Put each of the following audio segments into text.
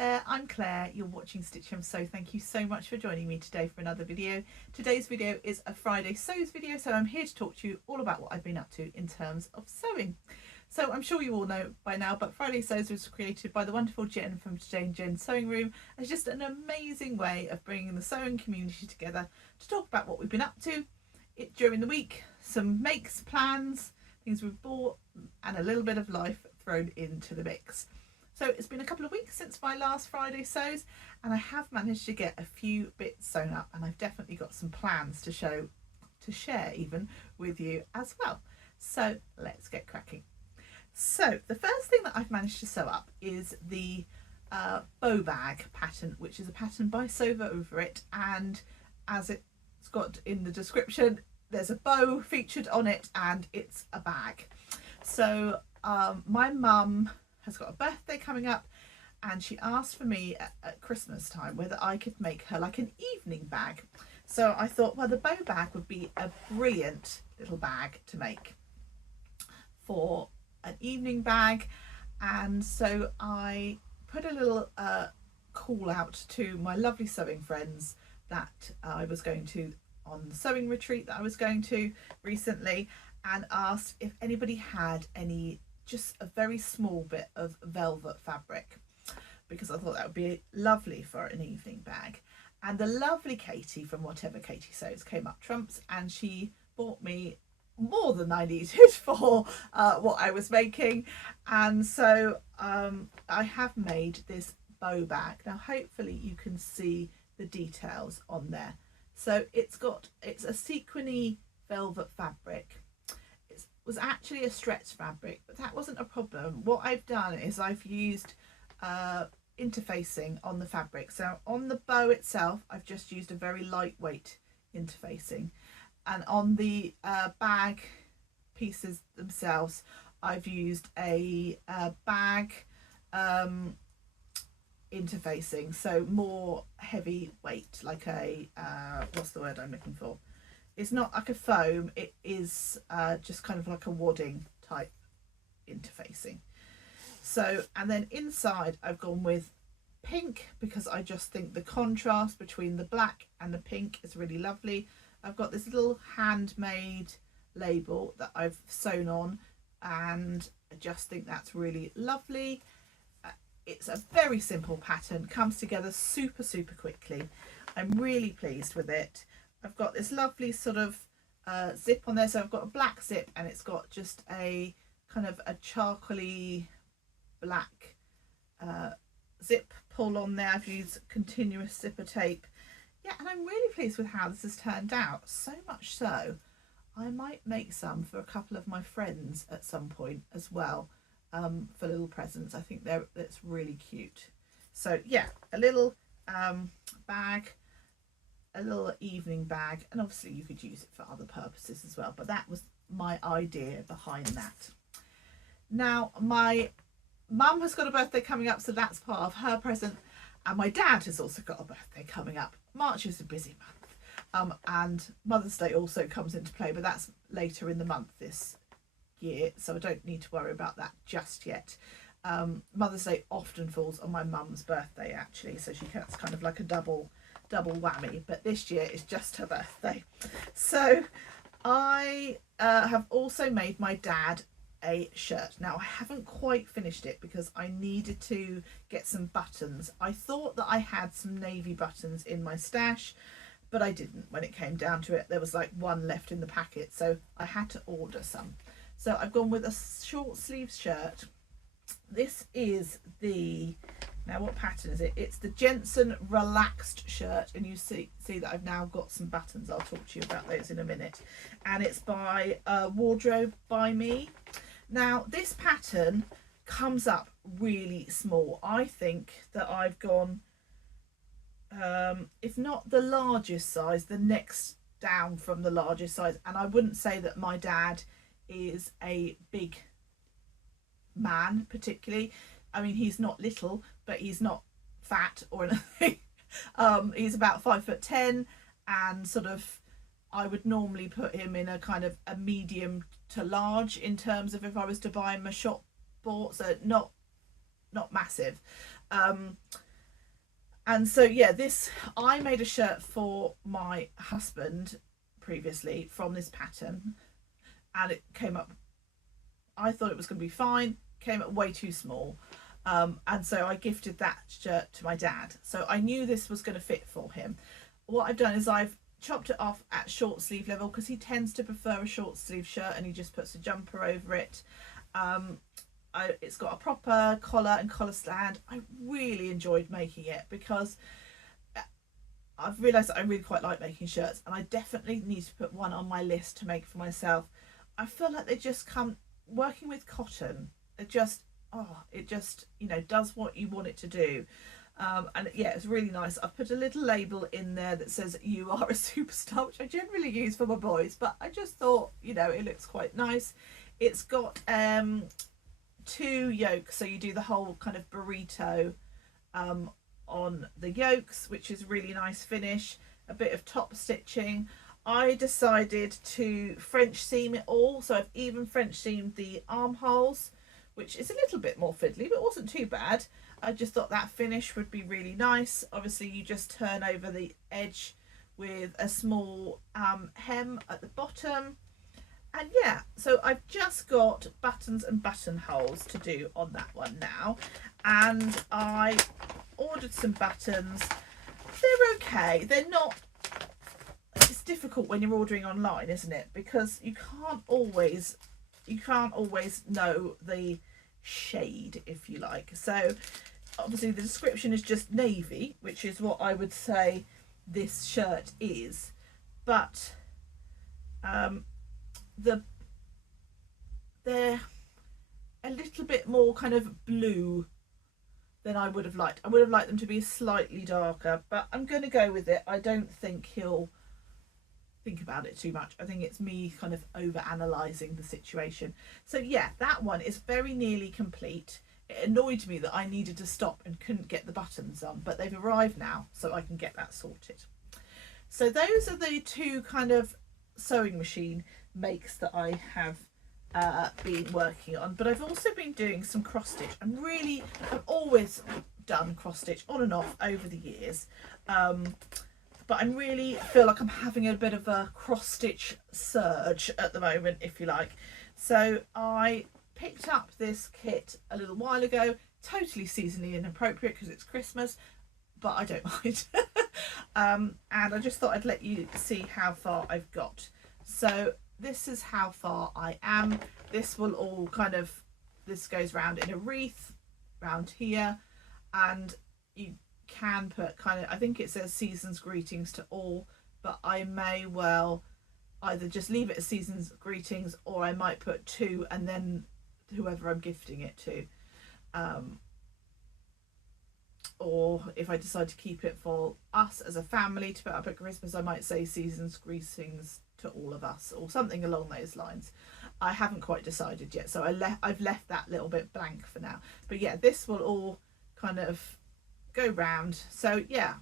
there, I'm Claire, you're watching Stitch Hem Sew. Thank you so much for joining me today for another video. Today's video is a Friday Sews video, so I'm here to talk to you all about what I've been up to in terms of sewing. So I'm sure you all know by now, but Friday Sews was created by the wonderful Jen from Today Jen's Sewing Room as just an amazing way of bringing the sewing community together to talk about what we've been up to during the week, some makes, plans, things we've bought, and a little bit of life thrown into the mix. So it's been a couple of weeks since my last Friday Sews, and I have managed to get a few bits sewn up, and I've definitely got some plans to share even with you as well. So let's get cracking. So the first thing that I've managed to sew up is the bow bag pattern, which is a pattern by Sew Over It, and as it's got in the description, there's a bow featured on it and it's a bag. So my mum has got a birthday coming up, and she asked for me at Christmas time whether I could make her like an evening bag. So I thought, well, the bow bag would be a brilliant little bag to make for an evening bag. And so I put a little call out to my lovely sewing friends that I was going to on the sewing retreat that I was going to recently, and asked if anybody had any, just a very small bit of velvet fabric, because I thought that would be lovely for an evening bag. And the lovely Katie from Whatever Katie Sews came up trumps, and she bought me more than I needed for what I was making. And so I have made this bow bag. Now hopefully you can see the details on there. So it's a sequiny velvet fabric. Was actually a stretch fabric, but that wasn't a problem. What I've done is I've used interfacing on the fabric. So on the bow itself, I've just used a very lightweight interfacing, and on the bag pieces themselves, I've used a bag interfacing, so more heavy weight, like a what's the word I'm looking for? It's not like a foam, it is just kind of like a wadding type interfacing. So, and then inside I've gone with pink, because I just think the contrast between the black and the pink is really lovely. I've got this little handmade label that I've sewn on, and I just think that's really lovely. It's a very simple pattern, comes together super quickly. I'm really pleased with it. I've got this lovely sort of zip on there, so I've got a black zip, and it's got just a kind of a charcoaly black zip pull on there. I've used continuous zipper tape. Yeah, and I'm really pleased with how this has turned out, so much so I might make some for a couple of my friends at some point as well, for little presents. I think that's really cute. So yeah, a little bag, a little evening bag, and obviously you could use it for other purposes as well, but that was my idea behind that. Now my mum has got a birthday coming up, so that's part of her present, and my dad has also got a birthday coming up. March is a busy month, and Mother's Day also comes into play, but that's later in the month this year, so I don't need to worry about that just yet. Mother's Day often falls on my mum's birthday actually, so she gets kind of like a double whammy, but this year is just her birthday. So I have also made my dad a shirt. Now I haven't quite finished it because I needed to get some buttons. I thought that I had some navy buttons in my stash, but I didn't. When it came down to it, there was like one left in the packet, so I had to order some. So I've gone with a short sleeve shirt. This is the, now what pattern is it? It's the Jensen Relaxed shirt, and you see that I've now got some buttons. I'll talk to you about those in a minute. And it's by Wardrobe by Me. Now this pattern comes up really small. I think that I've gone, if not the largest size, the next down from the largest size. And I wouldn't say that my dad is a big man particularly. I mean, he's not little, but he's not fat or anything. He's about 5'10", and sort of, I would normally put him in a kind of a medium to large in terms of if I was to buy him a shop bought, so not massive. And so yeah, this, I made a shirt for my husband previously from this pattern, and it came up, I thought it was going to be fine, came up way too small. And so I gifted that shirt to my dad, so I knew this was going to fit for him. What I've done is I've chopped it off at short sleeve level, because he tends to prefer a short sleeve shirt and he just puts a jumper over it. It's got a proper collar and collar stand. I really enjoyed making it because I've realised that I really quite like making shirts, and I definitely need to put one on my list to make for myself. I feel like they just come, working with cotton, it just, it just, you know, does what you want it to do. And yeah, it's really nice. I've put a little label in there that says "You are a superstar," which I generally use for my boys, but I just thought, you know, it looks quite nice. It's got 2 yokes, so you do the whole kind of burrito on the yokes, which is really nice finish. A bit of top stitching. I decided to French seam it all, so I've even French seamed the armholes, which is a little bit more fiddly, but wasn't too bad. I just thought that finish would be really nice. Obviously you just turn over the edge with a small hem at the bottom. And yeah, so I've just got buttons and buttonholes to do on that one now. And I ordered some buttons. They're okay. They're not, it's difficult when you're ordering online, isn't it? Because you can't always know the shade, if you like. So obviously the description is just navy, which is what I would say this shirt is, but they're a little bit more kind of blue than I would have liked. I would have liked them to be slightly darker, but I'm going to go with it. I don't think he'll think about it too much. I think it's me kind of over analysing the situation. So yeah, that one is very nearly complete. It annoyed me that I needed to stop and couldn't get the buttons on, but they've arrived now, so I can get that sorted. So those are the 2 kind of sewing machine makes that I have been working on, but I've also been doing some cross stitch. I've always done cross stitch on and off over the years, but I really feel like I'm having a bit of a cross stitch surge at the moment, if you like. So I picked up this kit a little while ago, totally seasonally inappropriate because it's Christmas, but I don't mind. And I just thought I'd let you see how far I've got. So this is how far I am. This will all kind of, this goes round in a wreath round here, and you can put kind of, I think it says season's greetings to all, but I may well either just leave it as season's greetings, or I might put 2 and then whoever I'm gifting it to. Or if I decide to keep it for us as a family to put up at Christmas, I might say season's greetings to all of us, or something along those lines. I haven't quite decided yet, so I've left that little bit blank for now. But yeah, this will all kind of go round. So yeah,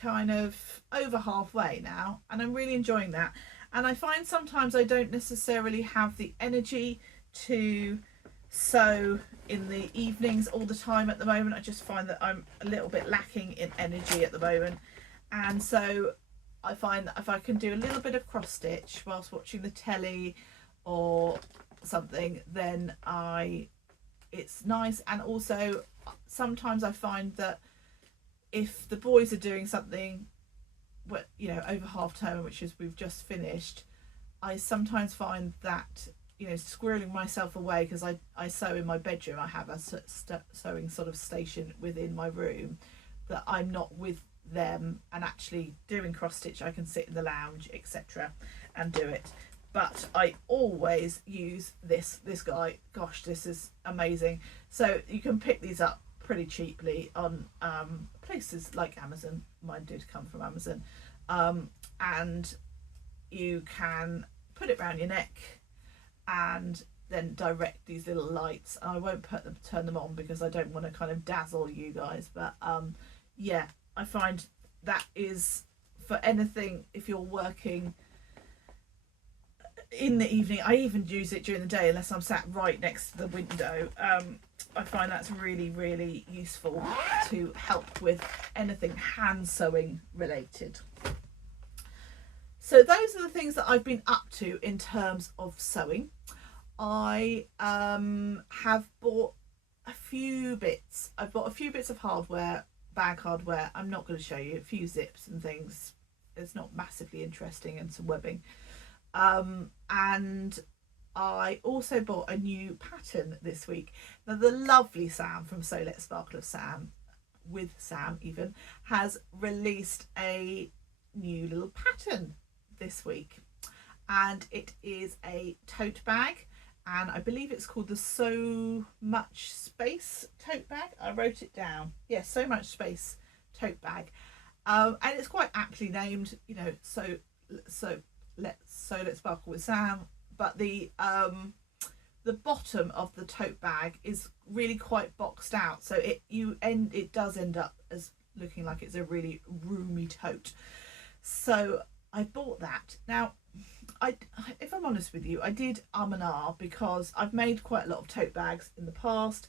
kind of over halfway now, and I'm really enjoying that. And I find sometimes I don't necessarily have the energy to sew in the evenings all the time at the moment. I just find that I'm a little bit lacking in energy at the moment, and so I find that if I can do a little bit of cross stitch whilst watching the telly or something, then it's nice. And also sometimes I find that if the boys are doing something, you know, over half term, which is we've just finished, I sometimes find that, you know, squirreling myself away, because I sew in my bedroom. I have a sewing sort of station within my room, that I'm not with them and actually doing cross stitch. I can sit in the lounge, etc., and do it. But I always use this guy. Gosh, this is amazing. So you can pick these up pretty cheaply on places like Amazon. Mine did come from Amazon. And you can put it around your neck and then direct these little lights. I won't turn them on because I don't want to kind of dazzle you guys, but yeah, I find that is for anything, if you're working in the evening. I even use it during the day unless I'm sat right next to the window. I find that's really, really useful to help with anything hand sewing related. So those are the things that I've been up to in terms of sewing. I have bought a few bits. I've bought a few bits of hardware, bag hardware. I'm not going to show you. A few zips and things. It's not massively interesting, and some webbing. And I also bought a new pattern this week. Now the lovely Sam from So Let's Sparkle of Sam, with Sam even, has released a new little pattern this week, and it is a tote bag, and I believe it's called the So Much Space tote bag. I wrote it down. Yes, So Much Space tote bag. And it's quite aptly named, you know, so let's sparkle with Sam. But the bottom of the tote bag is really quite boxed out, so it does end up as looking like it's a really roomy tote. So I bought that. Now, if I'm honest with you, I did and ah, because I've made quite a lot of tote bags in the past,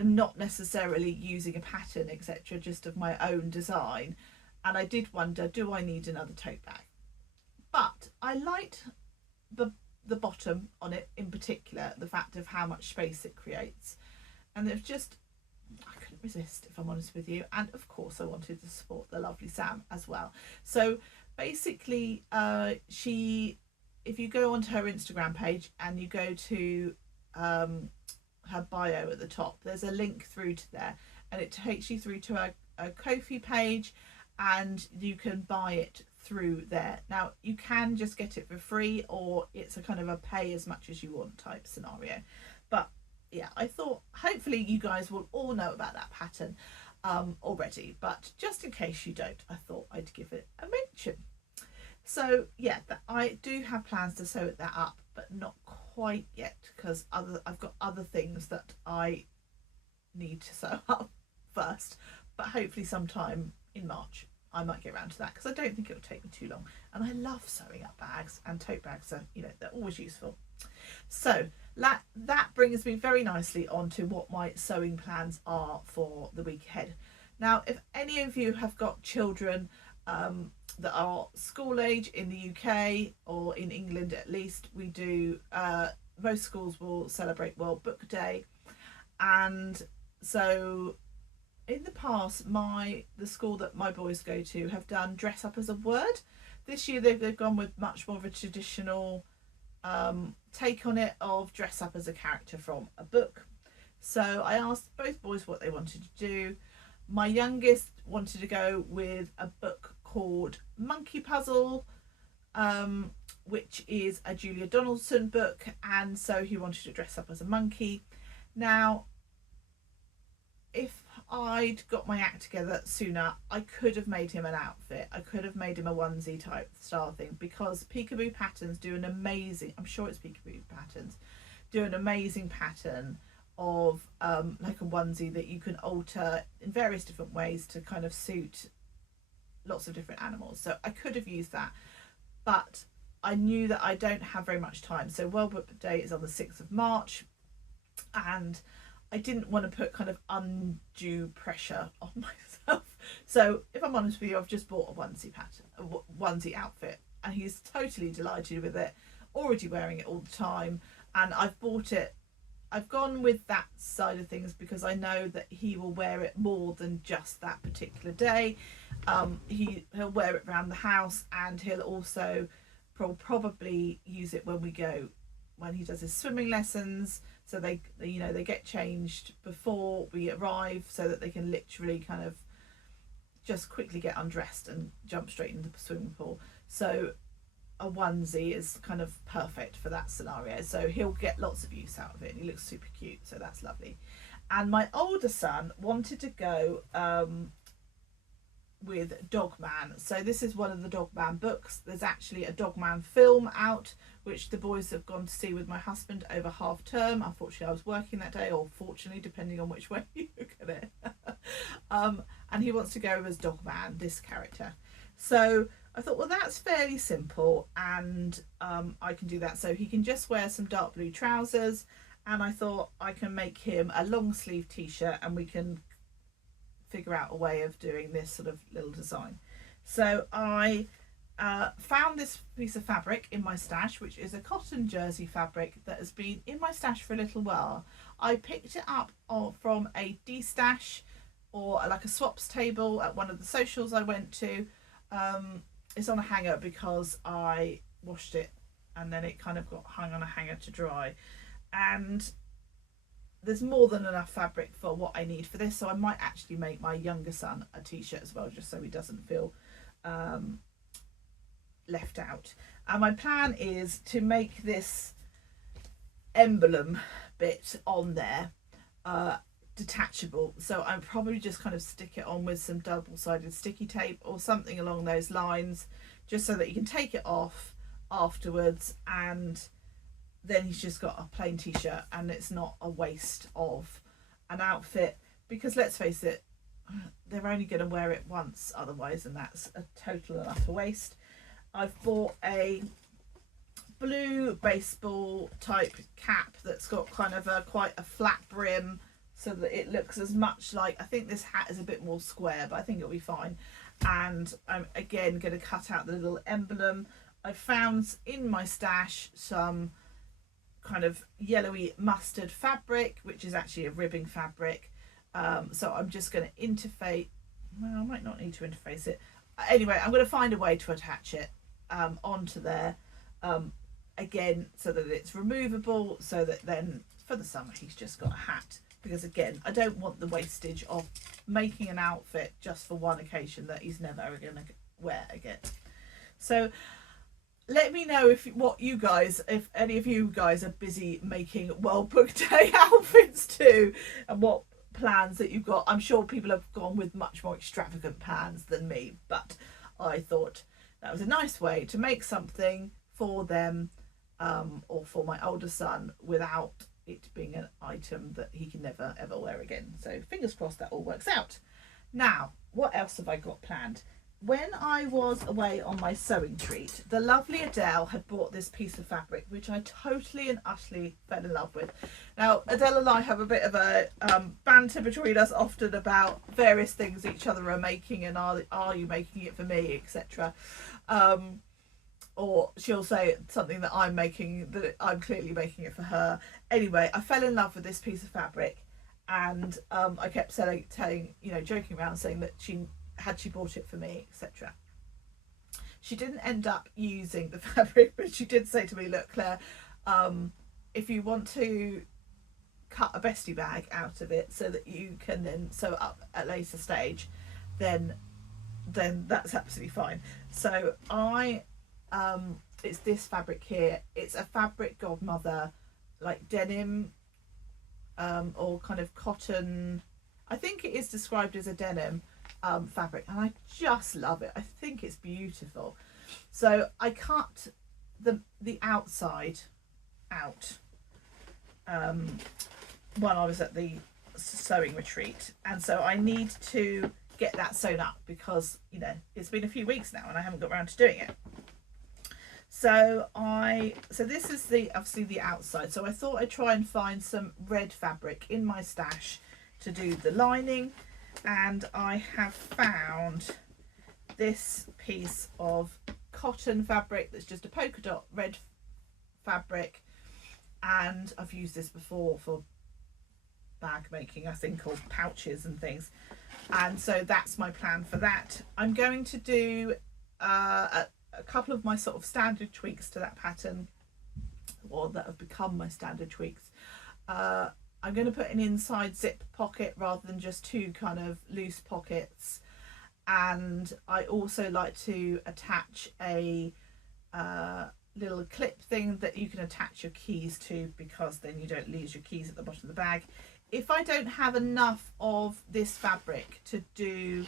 not necessarily using a pattern, etc., just of my own design. And I did wonder, do I need another tote bag? But I liked the bottom on it, in particular, the fact of how much space it creates. And there's just, I couldn't resist, if I'm honest with you. And of course I wanted to support the lovely Sam as well. So basically, if you go onto her Instagram page and you go to her bio at the top, there's a link through to there, and it takes you through to a Ko-fi page, and you can buy it through there. Now you can just get it for free, or it's a kind of a pay as much as you want type scenario. But yeah, I thought hopefully you guys will all know about that pattern already, but just in case you don't, I thought I'd give it a mention. So yeah, I do have plans to sew that up, but not quite yet, because I've got other things that I need to sew up first. But hopefully sometime in March I might get around to that, because I don't think it'll take me too long. And I love sewing up bags, and tote bags are, you know, they're always useful. So that brings me very nicely on to what my sewing plans are for the week ahead. Now, if any of you have got children that are school age in the UK, or in England at least, we do, most schools will celebrate World Book Day. And so in the past, the school that my boys go to have done dress up as a word. This year they've gone with much more of a traditional take on it, of dress up as a character from a book. So I asked both boys what they wanted to do. My youngest wanted to go with a book called Monkey Puzzle, which is a Julia Donaldson book, and so he wanted to dress up as a monkey. Now, if I'd got my act together sooner, I could have made him an outfit. I could have made him a onesie type style thing, because Peekaboo Patterns do an amazing, I'm sure it's Peekaboo Patterns, do an amazing pattern of like a onesie that you can alter in various different ways to kind of suit lots of different animals. So I could have used that, but I knew that I don't have very much time. So World Book Day is on the 6th of March, and I didn't want to put kind of undue pressure on myself. So if I'm honest with you, I've just bought a onesie pattern, a onesie outfit, and he's totally delighted with it, already wearing it all the time. And I've bought it, I've gone with that side of things because I know that he will wear it more than just that particular day. He'll wear it around the house, and he'll also probably use it when he does his swimming lessons. So they get changed before we arrive, so that they can literally kind of just quickly get undressed and jump straight into the swimming pool. So a onesie is kind of perfect for that scenario. So he'll get lots of use out of it, and he looks super cute, so that's lovely. And my older son wanted to go with Dogman. So this is one of the Dogman books. There's actually a Dogman film out, which the boys have gone to see with my husband over half term. Unfortunately I was working that day, or fortunately, depending on which way you look at it. And he wants to go as Dogman, this character. So I thought, well, that's fairly simple, and I can do that. So he can just wear some dark blue trousers, and I thought I can make him a long sleeve t-shirt, and we can figure out a way of doing this sort of little design. So I found this piece of fabric in my stash, which is a cotton jersey fabric that has been in my stash for a little while. I picked it up from a de-stash or like a swaps table at one of the socials I went to. It's on a hanger because I washed it and then it kind of got hung on a hanger to dry, and there's more than enough fabric for what I need for this, so I might actually make my younger son a t-shirt as well, just so he doesn't feel left out. And my plan is to make this emblem bit on there detachable, so I'm probably just kind of stick it on with some double-sided sticky tape or something along those lines, just so that you can take it off afterwards, and then he's just got a plain t-shirt and it's not a waste of an outfit, because let's face it, they're only going to wear it once otherwise, and that's a total and utter waste. I've bought a blue baseball type cap that's got kind of quite a flat brim, so that it looks as much like, I think this hat is a bit more square, but I think it'll be fine. And I'm again going to cut out the little emblem. I found in my stash some kind of yellowy mustard fabric, which is actually a ribbing fabric. So I'm just going to interface, well, I might not need to interface it. Anyway, I'm going to find a way to attach it onto there, again, so that it's removable, so that then for the summer he's just got a hat. Because again, I don't want the wastage of making an outfit just for one occasion that he's never ever going to wear again. So let me know if any of you guys are busy making well-booked day outfits too, and what plans that you've got. I'm sure people have gone with much more extravagant plans than me, but I thought that was a nice way to make something for them, or for my older son, without it being an item that he can never ever wear again. So fingers crossed that all works out. Now, what else have I got planned? When I was away on my sewing treat, the lovely Adele had bought this piece of fabric, which I totally and utterly fell in love with. Now, Adele and I have a bit of a banter between us often about various things each other are making, and are you making it for me, etc. Or she'll say something that I'm making, that I'm clearly making it for her. Anyway, I fell in love with this piece of fabric, and I kept joking around, saying that she bought it for me, etc. She didn't end up using the fabric, but she did say to me, look, Claire, if you want to cut a bestie bag out of it so that you can then sew up at a later stage, then that's absolutely fine. So it's this fabric here. It's a fabric godmother, like denim, or kind of cotton. I think it is described as a denim fabric, and I just love it. I think it's beautiful. So I cut the outside out when I was at the sewing retreat, and so I need to get that sewn up, because it's been a few weeks now and I haven't got around to doing it. So this is obviously the outside. So I thought I'd try and find some red fabric in my stash to do the lining, and I have found this piece of cotton fabric that's just a polka dot red fabric, and I've used this before for bag making, I think, or pouches and things, and so that's my plan for that. I'm going to do a couple of my sort of standard tweaks to that pattern, or that have become my standard tweaks. I'm going to put an inside zip pocket rather than just two kind of loose pockets, and I also like to attach a little clip thing that you can attach your keys to, because then you don't lose your keys at the bottom of the bag. If I don't have enough of this fabric to do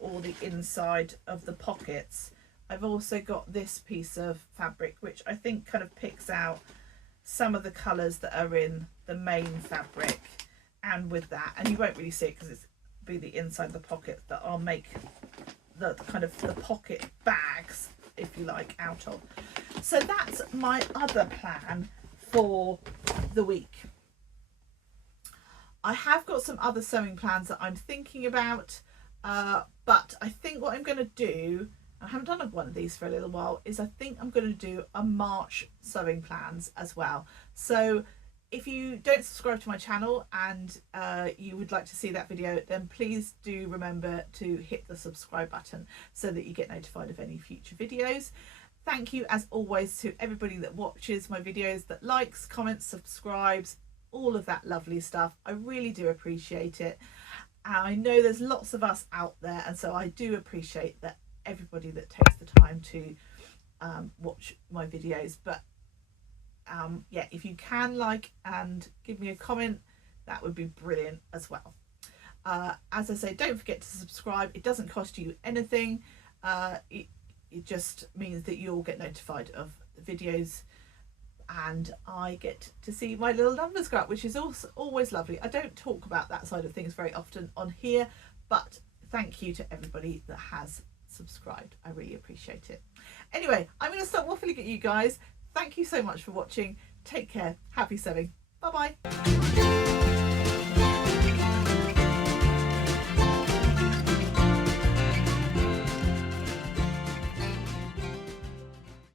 all the inside of the pockets, I've also got this piece of fabric, which I think kind of picks out some of the colours that are in the main fabric, and with that, and you won't really see it because it's be the inside of the pocket that I'll make the kind of the pocket bags, if you like, out of. So that's my other plan for the week. I have got some other sewing plans that I'm thinking about, but I think what I'm going to do, I haven't done one of these for a little while, is I think I'm going to do a March sewing plans as well. So if you don't subscribe to my channel and you would like to see that video, then please do remember to hit the subscribe button so that you get notified of any future videos. Thank you as always to everybody that watches my videos, that likes, comments, subscribes, all of that lovely stuff. I really do appreciate it. I know there's lots of us out there, and so I do appreciate that everybody that takes the time to watch my videos. But yeah, if you can like and give me a comment, that would be brilliant as well. As I say, don't forget to subscribe. It doesn't cost you anything. It just means that you'll get notified of the videos, and I get to see my little numbers go up, which is also always lovely. I don't talk about that side of things very often on here, but thank you to everybody that has subscribed. I really appreciate it. Anyway, I'm going to stop waffling at you guys. Thank you so much for watching. Take care. Happy sewing. Bye bye.